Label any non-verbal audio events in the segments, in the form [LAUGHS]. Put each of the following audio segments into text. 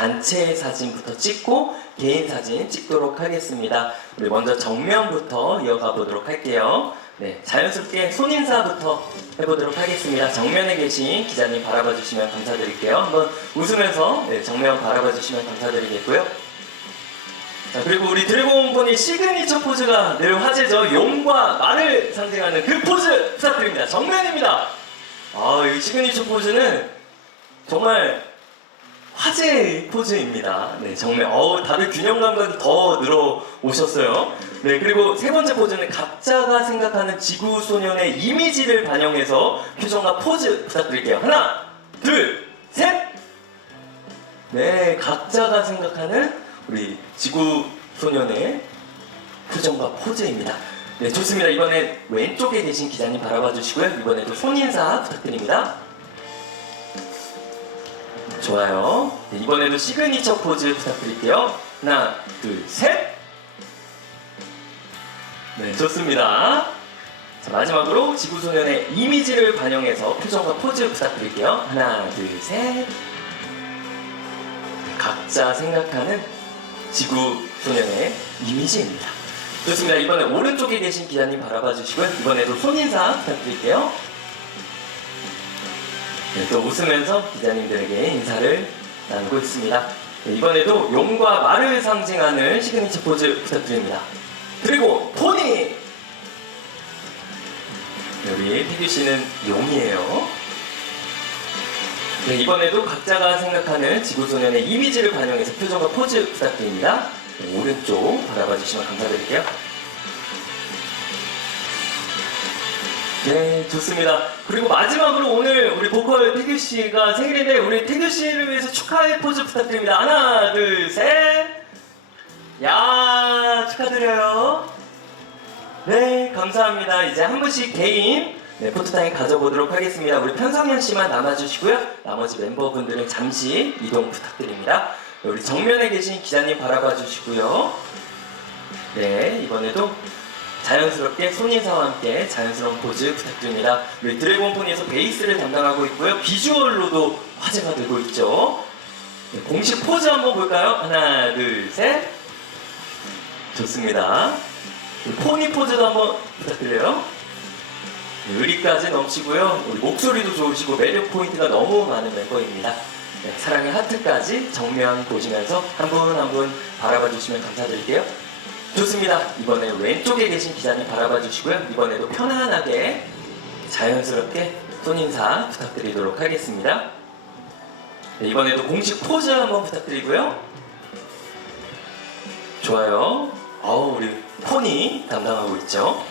단체 사진부터 찍고 개인 사진 찍도록 하겠습니다. 우리 먼저 정면부터 이어가 보도록 할게요. 네, 자연스럽게 손인사부터 해보도록 하겠습니다. 정면에 계신 기자님 바라봐 주시면 감사드릴게요. 한번 웃으면서 네, 정면 바라봐 주시면 감사드리겠고요. 자, 그리고 우리 드래곤본의 시그니처 포즈가 늘 화제죠. 용과 말을 상징하는 그 포즈 부탁드립니다. 정면입니다. 아, 이 시그니처 포즈는 정말 화제의 포즈입니다. 네, 정면. 어우, 다들 균형 감각이 더 늘어 오셨어요. 네, 그리고 세 번째 포즈는 각자가 생각하는 지구 소년의 이미지를 반영해서 표정과 포즈 부탁드릴게요. 하나, 둘, 셋! 네, 각자가 생각하는 우리 지구 소년의 표정과 포즈입니다. 네, 좋습니다. 이번엔 왼쪽에 계신 기자님 바라봐 주시고요. 이번에도 손 인사 부탁드립니다. 좋아요. 네, 이번에도 시그니처 포즈 부탁드릴게요. 하나, 둘, 셋. 네, 좋습니다. 자, 마지막으로 지구소년의 이미지를 반영해서 표정과 포즈 부탁드릴게요. 하나, 둘, 셋. 각자 생각하는 지구소년의 이미지입니다. 좋습니다. 이번에 오른쪽에 계신 기자님 바라봐 주시고요. 이번에도 손인사 부탁드릴게요. 네, 또 웃으면서 기자님들에게 인사를 나누고 있습니다. 네, 이번에도 용과 말을 상징하는 시그니처 포즈 부탁드립니다. 그리고 포니! 네, 우리 피규 씨는 용이에요. 네, 이번에도 각자가 생각하는 지구소년의 이미지를 반영해서 표정과 포즈 부탁드립니다. 네, 오른쪽 바라봐 주시면 감사드릴게요. 네, 좋습니다. 그리고 마지막으로 오늘 우리 보컬 태규 씨가 생일인데 우리 태규 씨를 위해서 축하의 포즈 부탁드립니다. 하나, 둘, 셋. 야, 축하드려요. 네, 감사합니다. 이제 한 분씩 개인 네, 포토타임 가져보도록 하겠습니다. 우리 편성현 씨만 남아주시고요. 나머지 멤버분들은 잠시 이동 부탁드립니다. 네, 우리 정면에 계신 기자님 바라봐 주시고요. 네, 이번에도 자연스럽게 손인사와 함께 자연스러운 포즈 부탁드립니다. 우리 드래곤폰에서 베이스를 담당하고 있고요. 비주얼로도 화제가 되고 있죠. 네, 공식 포즈 한번 볼까요? 하나, 둘, 셋. 좋습니다. 포니 포즈도 한번 부탁드려요. 네, 의리까지 넘치고요. 우리 목소리도 좋으시고 매력 포인트가 너무 많은 멤버입니다. 네, 사랑의 하트까지 정면 보시면서 한 분 한 분 바라봐 주시면 감사드릴게요. 좋습니다. 이번에 왼쪽에 계신 기자님 바라봐 주시고요. 이번에도 편안하게 자연스럽게 손 인사 부탁드리도록 하겠습니다. 네, 이번에도 공식 포즈 한번 부탁드리고요. 좋아요. 어우, 우리 폰이 담당하고 있죠.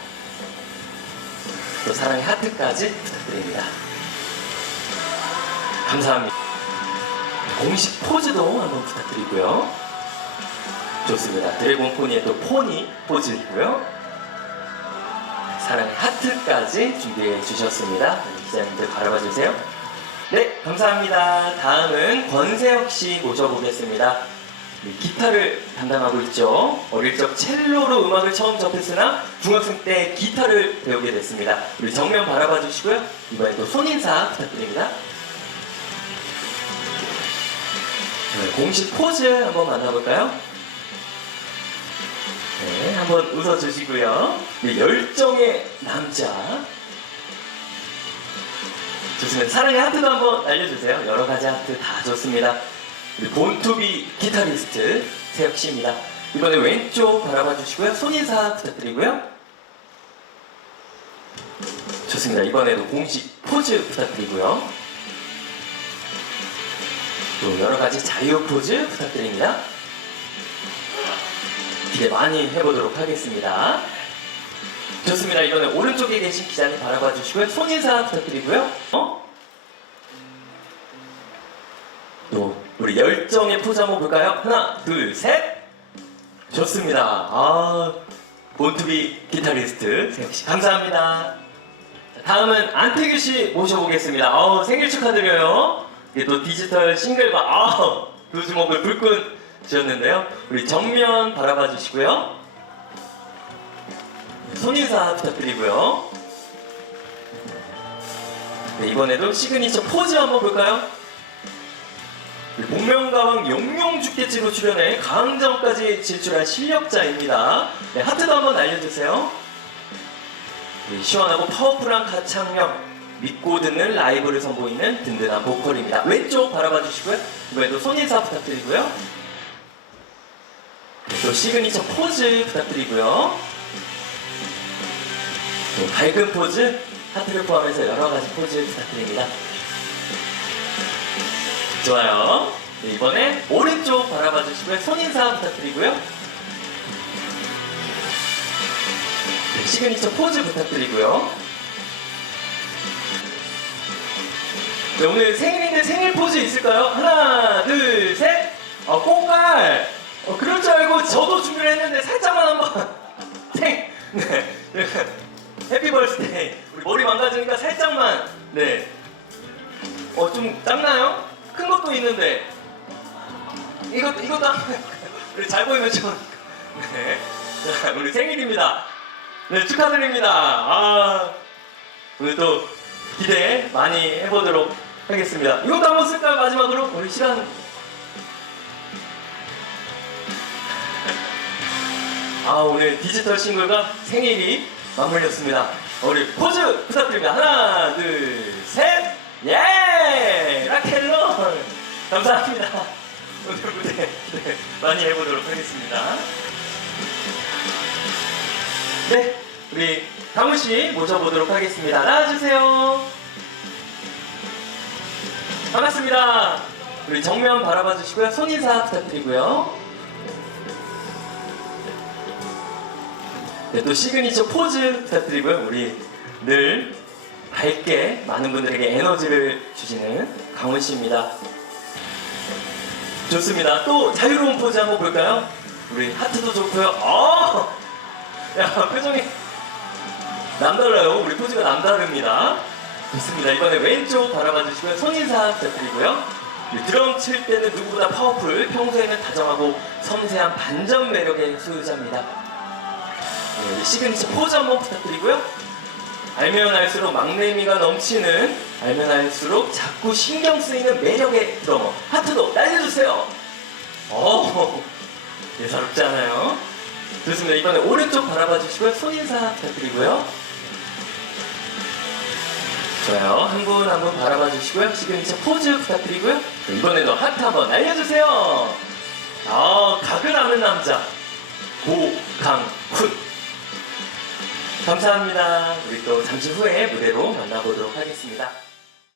또 사랑의 하트까지 부탁드립니다. 감사합니다. 공식 포즈도 한번 부탁드리고요. 좋습니다. 드래곤 포니의 또 포니 포즈이고요. 사랑의 하트까지 준비해 주셨습니다. 기자님들 바라봐 주세요. 네, 감사합니다. 다음은 권세혁 씨 모셔보겠습니다. 네, 기타를 담당하고 있죠. 어릴 적 첼로로 음악을 처음 접했으나 중학생 때 기타를 배우게 됐습니다. 우리 정면 바라봐 주시고요. 이번에 또 손인사 부탁드립니다. 네, 공식 포즈 한번 만나볼까요? 네, 한번 웃어주시고요. 네, 열정의 남자. 좋습니다. 사랑의 하트도 한번 알려주세요. 여러 가지 하트 다 좋습니다. 본투비 기타리스트 세혁 씨입니다. 이번에 왼쪽 바라봐 주시고요. 손인사 부탁드리고요. 좋습니다. 이번에도 공식 포즈 부탁드리고요. 또 여러 가지 자유 포즈 부탁드립니다. 기대 많이 해보도록 하겠습니다. 좋습니다. 이번에 오른쪽에 계신 기자님 바라봐 주시고요. 손인사 부탁드리고요. 어? 또 우리 열정의 포즈 한번 볼까요? 하나, 둘, 셋. 좋습니다. 아, 본투비 기타리스트 세혁 씨 감사합니다. 자, 다음은 안태규 씨 모셔보겠습니다. 아우, 생일 축하드려요. 또 디지털 싱글과 아우, 두 주먹을 불끈 주셨는데요. 우리 정면 바라봐 주시고요. 손인사 부탁드리고요. 네, 이번에도 시그니처 포즈 한번 볼까요? 용용 스케치로 출연해 강정까지 진출한 실력자입니다. 네, 하트도 한번 날려주세요. 네, 시원하고 파워풀한 가창력, 믿고 듣는 라이브를 선보이는 든든한 보컬입니다. 왼쪽 바라봐 주시고요. 이번에도 손인사 부탁드리고요. 네, 또 시그니처 포즈 부탁드리고요. 또 밝은 포즈, 하트를 포함해서 여러 가지 포즈 부탁드립니다. 좋아요. 네, 이번에 오른쪽 바라봐 주시고요. 손인사 부탁드리고요. 네, 시그니처 포즈 부탁드리고요. 네, 오늘 생일인데 생일 포즈 있을까요? 하나, 둘, 셋. 어, 꽃갈. 알고 저도 준비를 했는데 살짝만 한번. 생. [LAUGHS] 네. 해피 벌스데이. 우리 머리 망가지니까 살짝만. 네. 어, 좀 작나요? 큰 것도 있는데. 이것, 이것도 한번. 우리 [LAUGHS] 잘 보이면 좋으니까. 네. 자, 우리 생일입니다. 네, 축하드립니다. 아, 오늘 또 기대 많이 해보도록 하겠습니다. 이것도 한번 쓸까요? 마지막으로? 우리 시간. 아, 오늘 디지털 싱글과 생일이 맞물렸습니다. 우리 포즈 부탁드립니다. 하나, 둘, 셋. 예! 라켈롤! 감사합니다. 오늘 무대 네, 많이 해보도록 하겠습니다. 네, 우리 강훈 씨 모셔보도록 하겠습니다. 나와주세요. 반갑습니다. 우리 정면 바라봐 주시고요. 손인사 부탁드리고요. 네, 또 시그니처 포즈 부탁드리고요. 우리 늘 밝게 많은 분들에게 에너지를 주시는 강훈 씨입니다. 좋습니다. 또 자유로운 포즈 한번 볼까요? 우리 하트도 좋고요. 어! 야, 표정이 남달라요. 우리 포즈가 남다릅니다. 좋습니다. 이번에 왼쪽 바라봐 주시고요. 손인사 부탁드리고요. 이 드럼 칠 때는 누구보다 파워풀, 평소에는 다정하고 섬세한 반전 매력의 소유자입니다. 네, 우리 시그니처 포즈 한번 부탁드리고요. 알면 알수록 막내미가 넘치는, 알면 알수록 자꾸 신경 쓰이는 매력의 드러머. 하트도 날려주세요. 어, 예사롭지 않아요? 좋습니다. 이번에 오른쪽 바라봐 주시고요. 손인사 부탁드리고요. 좋아요. 한 분 한 분 바라봐 주시고요. 시그니처 포즈 부탁드리고요. 네, 이번에도 하트 한번 날려주세요. 아, 각을 아는 남자. 고강훈. 감사합니다. 우리 또 잠시 후에 무대로 만나보도록 하겠습니다.